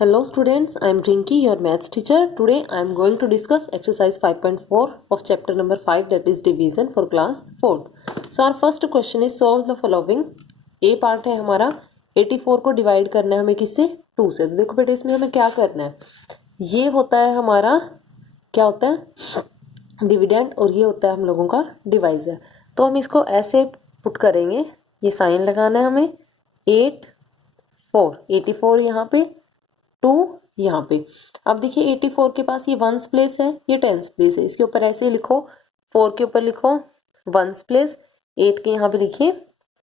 Hello students, I am Rinki, your maths teacher. Today I am going to discuss exercise 5.4 of chapter number 5, that is division for class 4th. So our first question is solve the following. A part है हमारा 84 को divide करना है हमें किससे 2 से। तो देखो बेटा इसमें हमें क्या करना है, ये होता है हमारा क्या होता है डिविडेंड और ये होता है हम लोगों का डिवाइजर। तो हम इसको ऐसे पुट करेंगे, ये साइन लगाना है हमें 84 यहाँ पे 2 यहाँ पे। अब देखिए 84 के पास ये वंस प्लेस है, ये टेंस प्लेस है, इसके ऊपर ऐसे ही लिखो 4 के ऊपर लिखो वंस प्लेस, 8 के यहाँ पे लिखिए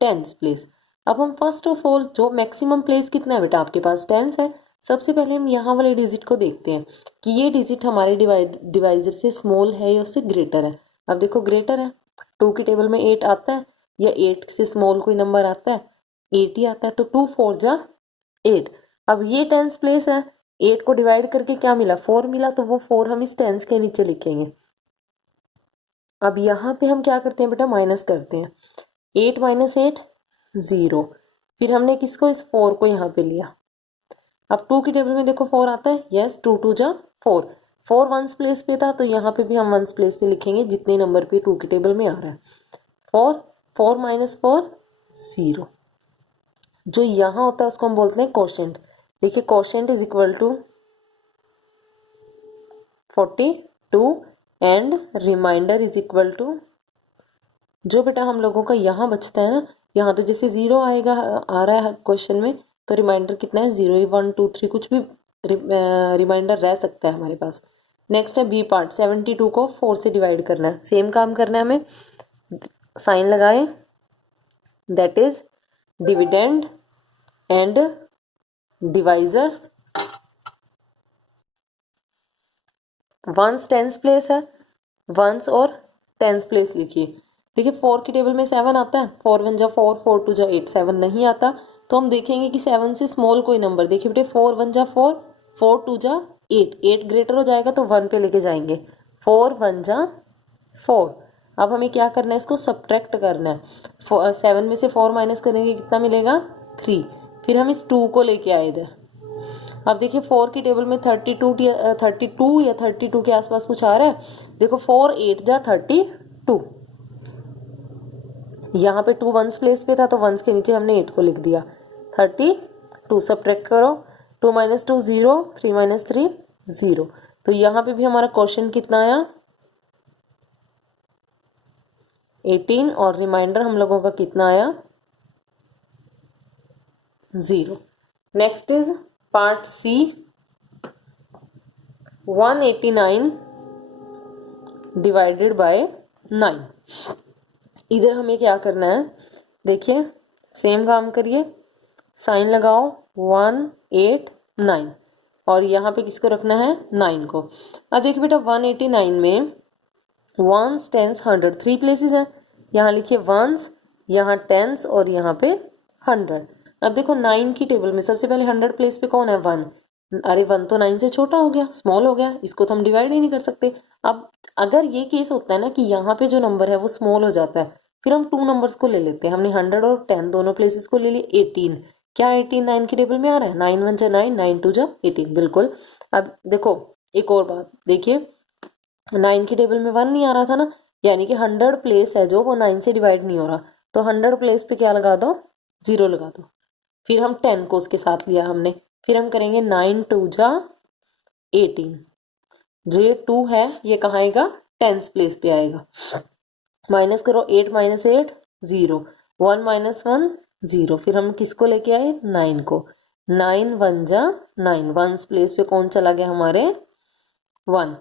टेंस प्लेस। अब हम फर्स्ट ऑफ ऑल जो मैक्सिमम प्लेस कितना है बेटा आपके पास टेंस है, सबसे पहले हम यहाँ वाले डिजिट को देखते हैं कि ये डिजिट हमारे डिवाइजर से स्मॉल है या उससे ग्रेटर है। अब देखो ग्रेटर है, 2 की टेबल में 8 आता है या 8 से स्मॉल कोई नंबर आता है 8 ही आता है, तो 2 4 जा 8। अब ये टेंस प्लेस है, 8 को डिवाइड करके क्या मिला 4 मिला, तो वो 4 हम इस टेंस के नीचे लिखेंगे। अब यहाँ पे हम क्या करते हैं बेटा माइनस करते हैं, 8 माइनस 8 0। फिर हमने किसको इस 4 को यहाँ पे लिया। अब 2 की टेबल में देखो 4 आता है, यस 2 2 जा 4, 4 वंस प्लेस पे था तो यहाँ पे भी हम वंस प्लेस पे लिखेंगे जितने नंबर पे 2 की टेबल में आ रहा है। 4 4 माइनस 4 0। जो यहाँ होता है उसको हम बोलते हैं कोशेंट। देखिए quotient is equal to 42 and remainder is equal to, जो बेटा हम लोगों का यहाँ बचता है ना, यहाँ तो जैसे 0 आएगा आ रहा है क्वेश्चन में, तो रिमाइंडर कितना है 0, 1 2 3 कुछ भी रिमाइंडर रह सकता है हमारे पास। नेक्स्ट है बी पार्ट, 72 को 4 से डिवाइड करना है, सेम काम करना है हमें, साइन लगाए that is dividend and divisor. Ones tens place है, वंस और टेंस प्लेस लिखिए। देखिए 4 की टेबल में 7 आता है, 4 1 जा 4 4 2 जा 8, 7 नहीं आता तो हम देखेंगे कि 7 से स्मॉल कोई नंबर। देखिए बेटे 4 1 जा 4, 4 2 जा 8, 8 ग्रेटर हो जाएगा तो 1 पे लेके जाएंगे, 4 1 जा 4। अब हमें क्या करना है, इसको सब्ट्रैक्ट करना है, 7 में से 4 माइनस करेंगे कितना मिलेगा 3। फिर हम इस 2 को लेके आए इधर। अब देखिए 4 की टेबल में 32 या 32 के आसपास कुछ आ रहा है। देखो 4 8 जा 32, यहाँ पे 2 वंस प्लेस पे था तो वंस के नीचे हमने 8 को लिख दिया, 32 सब्ट्रैक्ट करो, 2 माइनस 2 0, 3 माइनस 3 0। तो यहाँ पे भी हमारा क्वेश्चन कितना आया 18 और रिमाइंडर हम लोगों का कितना आया 0। Next is part C, 189 divided by 9। इधर हमें क्या करना है, देखिए सेम काम करिए, साइन लगाओ 189 और यहाँ पे किसको रखना है 9 को। अब देखिए बेटा 189 में वंस टेंस 100 3 प्लेसेस है, यहाँ लिखिए वंस, यहाँ टेंस और यहाँ पे 100। अब देखो 9 की टेबल में सबसे पहले 100 प्लेस पे कौन है 1, अरे 1 तो 9 से छोटा हो गया, स्मॉल हो गया, इसको तो हम डिवाइड ही नहीं कर सकते। अब अगर ये केस होता है ना कि यहाँ पे जो नंबर है वो स्मॉल हो जाता है, फिर हम 2 नंबर्स को ले लेते हैं। हमने 100 और 10 दोनों प्लेसेस को ले लिए। 18 क्या 18 9 की टेबल में आ रहा है, 9 1 जा 9, 9 2 जा 18 बिल्कुल। अब देखो एक और बात देखिए, 9 की टेबल में 1 नहीं आ रहा था ना, यानी कि 100 प्लेस है जो वो 9 से डिवाइड नहीं हो रहा, तो 100 प्लेस पे क्या लगा दो 0 लगा दो। फिर हम 10 को उसके साथ लिया हमने, फिर हम करेंगे 9 2 जा 18, जो ये 2 है ये कहाँ आएगा टेंस प्लेस पे आएगा। माइनस करो 8 माइनस 8 0, 1 माइनस 1 0। फिर हम किसको लेके आए 9 को, 9 1 जा 9, वंस प्लेस पे कौन चला गया हमारे 1।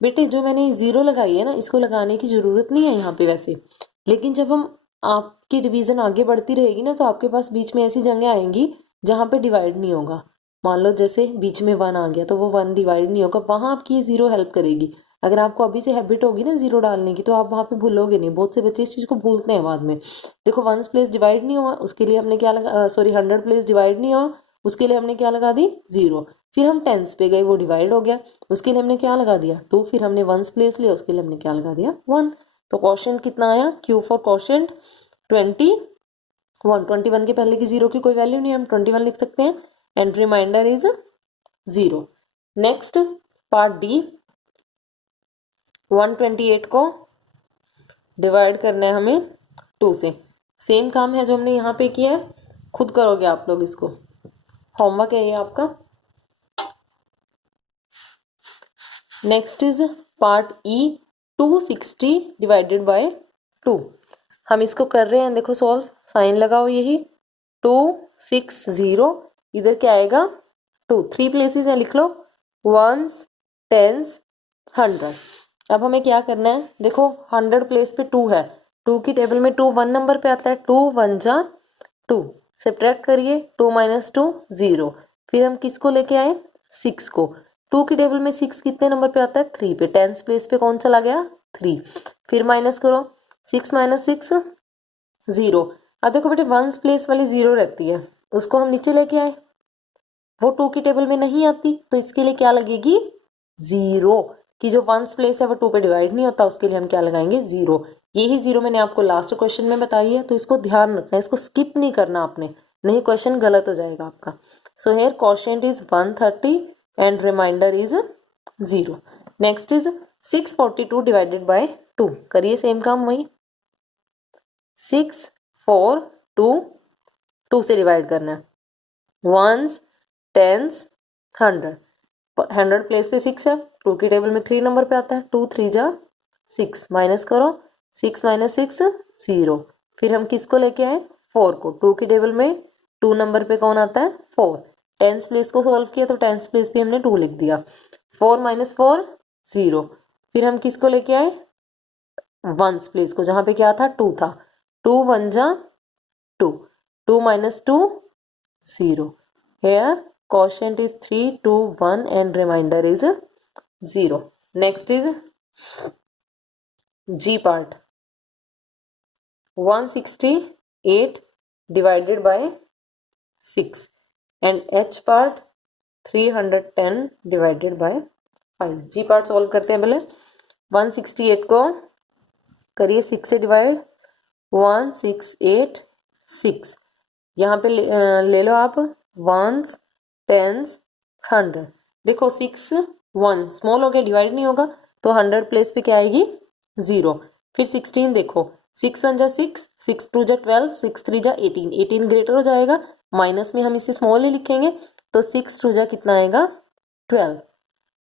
बेटे जो मैंने 0 लगाई है ना, इसको लगाने की ज़रूरत नहीं है यहाँ पे वैसे, लेकिन जब हम आपकी डिवीज़न आगे बढ़ती रहेगी ना तो आपके पास बीच में ऐसी जगह आएंगी जहाँ पे डिवाइड नहीं होगा। मान लो जैसे बीच में 1 आ गया तो वो 1 डिवाइड नहीं होगा, वहाँ आपकी ये 0 हेल्प करेगी। अगर आपको अभी से हैबिट होगी ना 0 डालने की तो आप वहाँ पे भूलोगे नहीं। बहुत से बच्चे इस चीज़ को भूलते हैं बाद में। देखो वंस प्लेस डिवाइड नहीं हुआ उसके लिए हमने क्या लगा, सॉरी 100 प्लेस डिवाइड नहीं हुआ उसके लिए हमने क्या लगा दी 0। फिर हम टेंस पे गए वो डिवाइड हो गया, उसके लिए हमने क्या लगा दिया 2। फिर हमने वंस प्लेस लिया उसके लिए हमने क्या लगा दिया 1। तो क्वेश्चन कितना आया, क्यू फॉर क्वेश्चन 21। 21 के पहले की 0 की कोई वैल्यू नहीं है, हम 21 लिख सकते हैं। And remainder is 0। Next part D, 128 को डिवाइड करना है हमें 2 से। सेम काम है जो हमने यहाँ पे किया है, खुद करोगे आप लोग इसको, होमवर्क है ये आपका। Next is part E, 260 divided by 2। हम इसको कर रहे हैं, देखो सॉल्व, साइन लगाओ, यही 260, इधर क्या आएगा 2, 3 प्लेसेस है, लिख लो, वंस, टेंस, 100। अब हमें क्या करना है, देखो 100 प्लेस पे 2 है, 2 की टेबल में 2 1 नंबर पे आता है, 2 1 जा 2, सब्ट्रैक्ट करिए, 2 माइनस 2 0। फिर हम किसको लेके आए, 6 को, 2 की टेबल में 6 कितने नंबर पे आता है, 3 पे, टेंस प्लेस पे कौन चला गया, 3। फिर माइनस करो, 6 माइनस 6 0। अब देखो बेटे वंस प्लेस वाली 0 रहती है, उसको हम नीचे लेके आए, वो 2 की टेबल में नहीं आती, तो इसके लिए क्या लगेगी 0, कि जो वंस प्लेस है वो 2 पे डिवाइड नहीं होता, उसके लिए हम क्या लगाएंगे 0। यही 0 मैंने आपको लास्ट क्वेश्चन में बताई है, तो इसको ध्यान रखना है, इसको स्किप नहीं करना आपने, नहीं क्वेश्चन गलत हो जाएगा आपका। So here quotient is 130 and remainder is 0। Next is 642 divided by 2, करिए सेम काम वही, 6 4 2, 2 से डिवाइड करना है, वंस, टेंस, 100, 100 प्लेस पे 6 है, 2 की टेबल में 3 नंबर पे आता है, 2 3 जा 6, माइनस करो, 6 माइनस 6 0। फिर हम किसको लेके आए, 4 को, 2 की टेबल में 2 नंबर पे कौन आता है 4, टेंस प्लेस को सॉल्व किया तो टेंस प्लेस पे हमने 2 लिख दिया, 4 माइनस 4 0। फिर हम किसको लेके आए, वंस प्लेस को, जहाँ पे क्या था 2 था, 2 1 जा 2, 2 minus 2 0। Here quotient is 3 2 1 and remainder is 0। next is G part, 168 divided by 6 and H part 310 divided by 5। G part solve करते हैं पहले, 168 को करिए 6 से डिवाइड, 168 6, यहाँ पे ले लो आप वंस, टेंस, 100। देखो 6 1 स्मॉल हो गया, डिवाइड नहीं होगा, तो 100 प्लेस पे क्या आएगी 0। फिर 16 देखो, 6 1 जा 6, 6 2 जा 12, 6 3 जा 18, 18 ग्रेटर हो जाएगा, माइनस में हम इसे स्मॉल ही लिखेंगे, तो 6 2 जा कितना आएगा 12।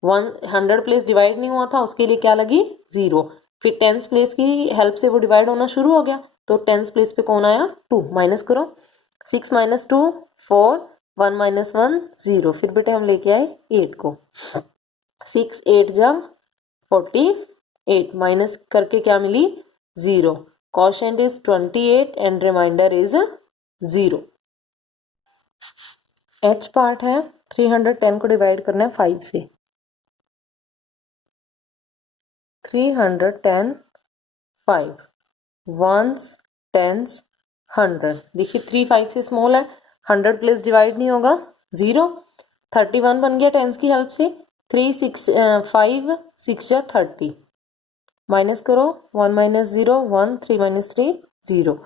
100 प्लेस डिवाइड नहीं हुआ था, उसके लिए क्या लगी 0। फिर टेंस प्लेस की हेल्प से वो डिवाइड होना शुरू हो गया, तो टेंस प्लेस पे कौन आया 2, माइनस करो, 6 माइनस 2 4, 1 माइनस 1 0। फिर बेटे हम लेके आए 8 को, 6 8 जा 48, माइनस करके क्या मिली 0। Quotient is 28 and remainder is 0। H part है, 310 को डिवाइड करना है 5 से, 310 5, वंस, टेंस, 100। देखिए 3 5 से स्मॉल है, 100 प्लेस डिवाइड नहीं होगा 0, 31 बन गया टेंस की हेल्प से, 3 6 5 6 जा 30, माइनस करो, 1 माइनस 0 1, 3 माइनस 3 0।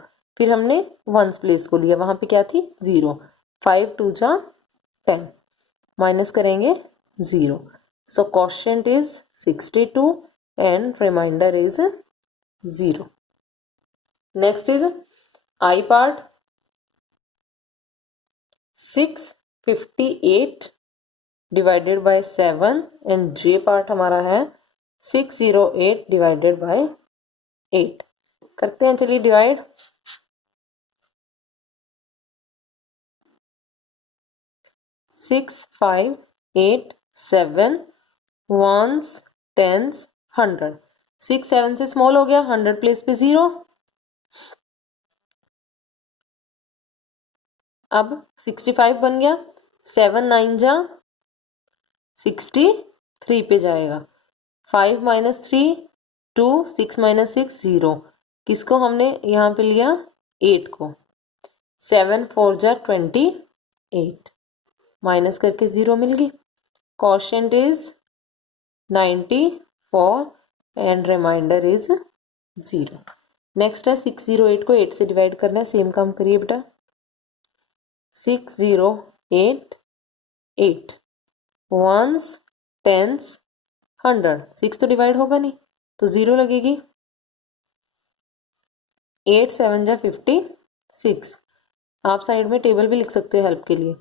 फिर हमने वंस प्लेस को लिया, वहां पे क्या थी 0, 5 2 जा 10, माइनस करेंगे 0। So quotient is 62 and remainder is 0। Next is I part, 658 divided by 7 and J part हमारा है 608 डिवाइडेड बाय 8। करते हैं चलिए डिवाइड, 6 5 8 7 वंस, टेंस, 100। 6 7 से स्मॉल हो गया, 100 प्लेस पे 0। अब 65 बन गया, 7 9 जा 63 पे जाएगा, 5 माइनस 3 2, 6 माइनस 6 0। किसको हमने यहाँ पे लिया 8 को, 7 4 जा 28, माइनस करके 0 मिल गई। Quotient is 94 and remainder is 0। Next है 608 को 8 से डिवाइड करना है, सेम काम करिए बेटा, 608 8, वंस, टेंस, 100, 6 तो डिवाइड होगा नहीं तो 0 लगेगी। 8 7 जा 56। आप साइड में टेबल भी लिख सकते हो हेल्प के लिए।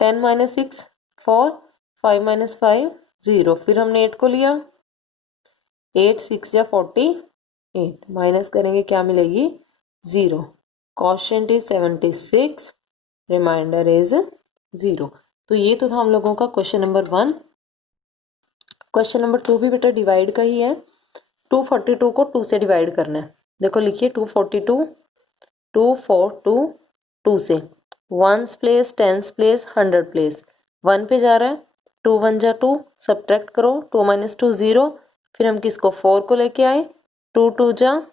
10 माइनस 6 4, 5 माइनस 5 0। फिर हमने 8 को लिया, 8 6 या 48, माइनस करेंगे क्या मिलेगी 0। Quotient is 76, remainder is 0। तो ये तो था हम लोगों का क्वेश्चन नंबर 1। क्वेश्चन नंबर 2 भी बेटा डिवाइड का ही है। 242 को 2 से डिवाइड करना है। देखो लिखिए 242, 2 4 2 2 से, ones place, tens place, 100 place. 1 पे जा रहा है, 2 1 जा 2, सब्ट्रैक्ट करो, 2 माइनस 2 0। फिर हम किसको 4 को लेके आए, 2 2 जा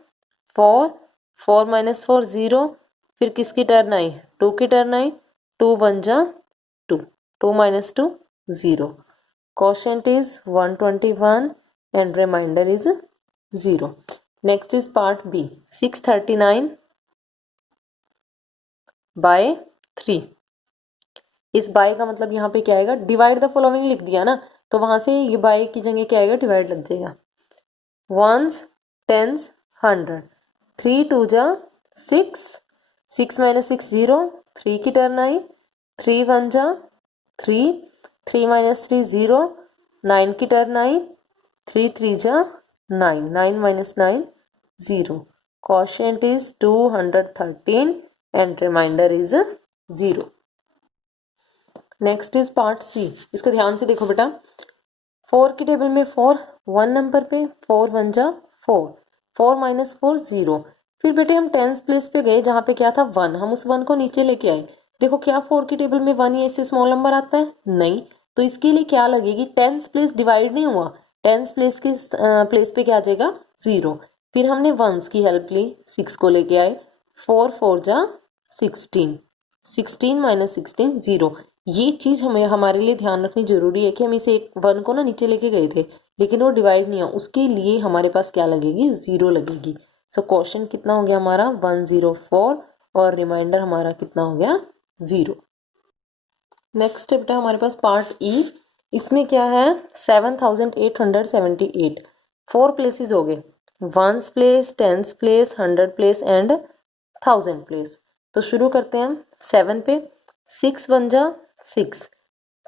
4, 4 माइनस 4 0। फिर किसकी टर्न आई, 2 की टर्न आई, 2 1 जा 2, 2 minus 2 0। Quotient is 121 and remainder is 0. Next is part B, 639 by 3। इस बाय का मतलब यहाँ पे क्या आएगा, डिवाइड द फॉलोइंग लिख दिया ना, तो वहां से ये बाय की जगह क्या आएगा, डिवाइड लग जाएगा। वंस, टेंस, 100, 3 2 जा 6, 6 माइनस 6 0, 3 की टर्न आई, 3 1 जा 3, 3 माइनस 3 0, 9 की टर्न आई, 3 3 जा 9, 9 minus 9 0। Quotient is 213 and remainder is 0। Next is part C. इसको ध्यान से देखो बेटा, 4 की टेबल में 4 1 नंबर पे, 4 1 जा 4, 4 माइनस 4 0। फिर बेटे हम टेंस प्लेस पे गए जहाँ पे क्या था 1, हम उस 1 को नीचे लेके आए। देखो क्या 4 की टेबल में 1 ही ऐसे स्मॉल नंबर आता है, नहीं। तो इसके लिए क्या लगेगी, टेंस प्लेस डिवाइड नहीं हुआ, टेंस प्लेस की प्लेस पे क्या आ जाएगा 0। फिर हमने वंस की हेल्प ली, 6 को लेके आए, 4 4 जा 16, 16 माइनस 16 0। ये चीज हमें हमारे लिए ध्यान रखनी जरूरी है कि हम इसे 1 को ना नीचे लेके गए थे लेकिन वो डिवाइड नहीं हुआ, उसके लिए हमारे पास क्या लगेगी 0 लगेगी। सो क्वेश्चन कितना हो गया हमारा 104 और रिमाइंडर हमारा कितना हो गया 0। नेक्स्ट है बेटा हमारे पास पार्ट ई। इसमें क्या है 7878, 4 प्लेसेस हो गए, ones place, tens place, 100 place and 1000 place. तो शुरू करते हैं हम 7 पे। 6 1 जा 6,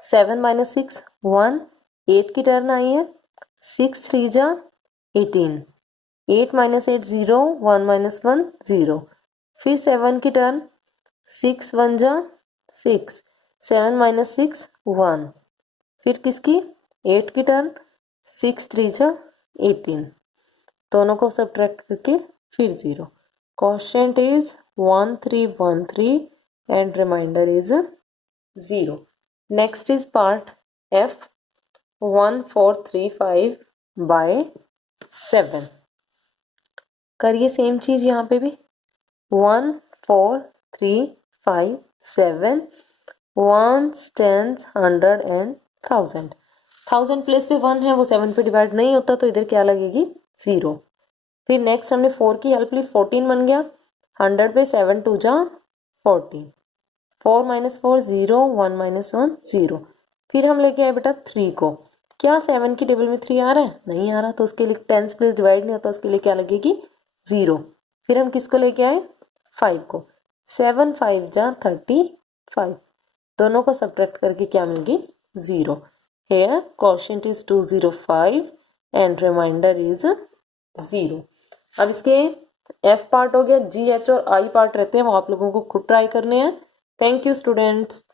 7 माइनस 6 1, 8 की टर्न आई है, 6 3 जा 18, 8 माइनस 8 0, 1 माइनस 1 0। फिर 7 की टर्न, 6 1 जा 6, 7 माइनस 6 1। फिर किसकी 8 की टर्न, 6 3 जा 18, दोनों को सब्ट्रैक्ट करके फिर 0। Quotient is 1313 and remainder is 0। Next is part F, 1435 by 7। करिए सेम चीज यहाँ पे भी, 1435 7, वंस, टेंस, 100 एंड 1000। 1000 प्लेस पे 1 है, वो 7 पे डिवाइड नहीं होता, तो इधर क्या लगेगी 0। फिर नेक्स्ट हमने 4 की हेल्प ली, 14 बन गया, 100 पे 7 2 जा 40, 4 माइनस 4 0, 1 माइनस 1 0। फिर हम लेके आए बेटा 3 को, क्या 7 की टेबल में 3 आ रहा है, नहीं आ रहा, तो उसके लिए टेंस प्लेस डिवाइड नहीं होता, उसके लिए क्या लगेगी 0। फिर हम किसको लेके आए 5 को, 7 5 जा 35, दोनों को सब्ट्रैक्ट करके क्या मिल गई 0। Here quotient is 205 and remainder is 0। अब इसके एफ पार्ट हो गया, जी एच और आई पार्ट रहते हैं, वो आप लोगों को खुद ट्राई करने हैं। Thank you students.